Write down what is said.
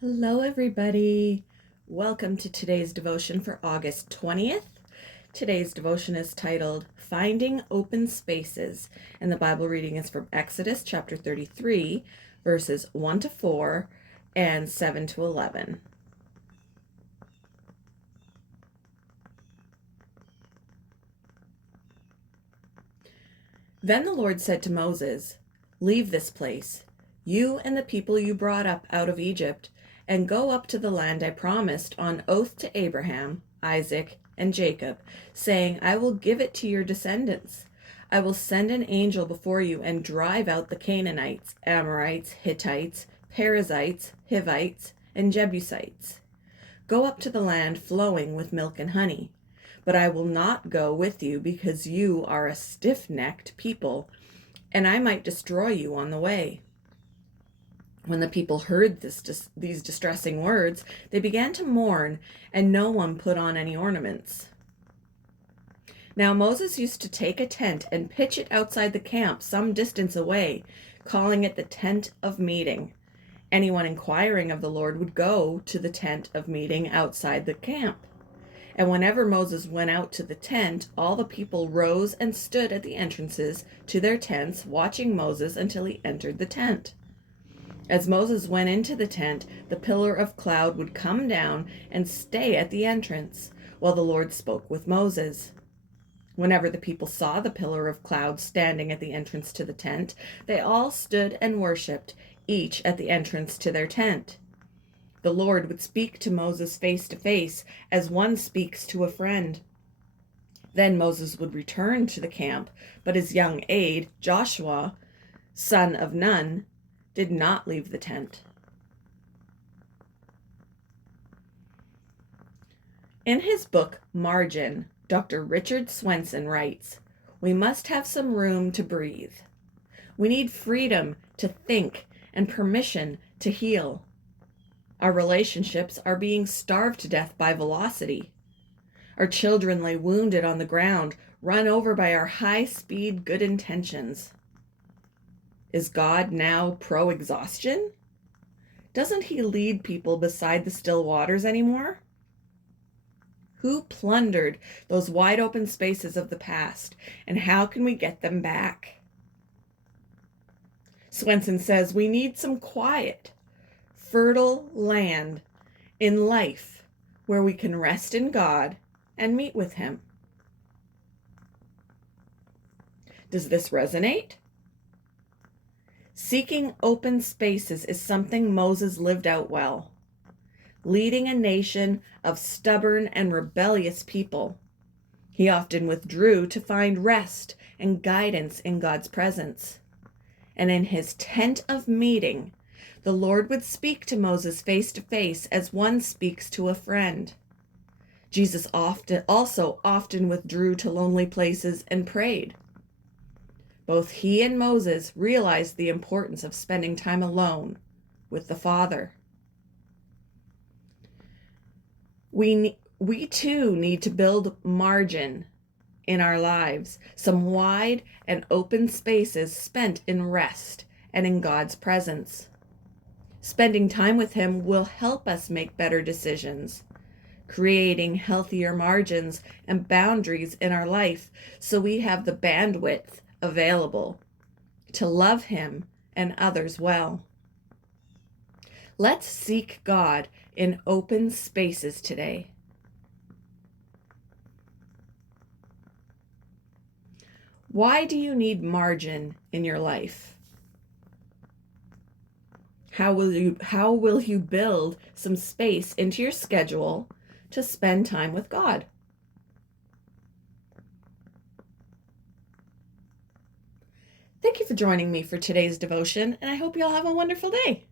Hello, everybody. Welcome to today's devotion for August 20th. Today's devotion is titled Finding Open Spaces, and the Bible reading is from Exodus chapter 33, verses 1 to 4 and 7 to 11. Then the Lord said to Moses, "Leave this place, you and the people you brought up out of Egypt, and go up to the land I promised on oath to Abraham, Isaac, and Jacob, saying, I will give it to your descendants. I will send an angel before you and drive out the Canaanites, Amorites, Hittites, Perizzites, Hivites, and Jebusites. Go up to the land flowing with milk and honey. But I will not go with you because you are a stiff-necked people, and I might destroy you on the way." When the people heard these distressing words, they began to mourn, and no one put on any ornaments. Now Moses used to take a tent and pitch it outside the camp some distance away, calling it the tent of meeting. Anyone inquiring of the Lord would go to the tent of meeting outside the camp. And whenever Moses went out to the tent, all the people rose and stood at the entrances to their tents, watching Moses until he entered the tent. As Moses went into the tent, the pillar of cloud would come down and stay at the entrance, while the Lord spoke with Moses. Whenever the people saw the pillar of cloud standing at the entrance to the tent, they all stood and worshipped, each at the entrance to their tent. The Lord would speak to Moses face to face, as one speaks to a friend. Then Moses would return to the camp, but his young aide, Joshua, son of Nun, did not leave the tent. In his book, Margin, Dr. Richard Swenson writes, "We must have some room to breathe. We need freedom to think and permission to heal. Our relationships are being starved to death by velocity. Our children lay wounded on the ground, run over by our high-speed good intentions. Is God now pro-exhaustion? Doesn't he lead people beside the still waters anymore? Who plundered those wide-open spaces of the past, and how can we get them back?" Swenson says we need some quiet, fertile land in life where we can rest in God and meet with him. Does this resonate? Seeking open spaces is something Moses lived out well, leading a nation of stubborn and rebellious people. He often withdrew to find rest and guidance in God's presence. And in his tent of meeting, the Lord would speak to Moses face to face as one speaks to a friend. Jesus also often withdrew to lonely places and prayed. Both he and Moses realized the importance of spending time alone with the Father. We too need to build margin in our lives, some wide and open spaces spent in rest and in God's presence. Spending time with him will help us make better decisions, creating healthier margins and boundaries in our life so we have the bandwidth available to love him and others well. Let's seek God in open spaces today. Why do you need margin in your life? How will you build some space into your schedule to spend time with God? Thank you for joining me for today's devotion, and I hope you all have a wonderful day.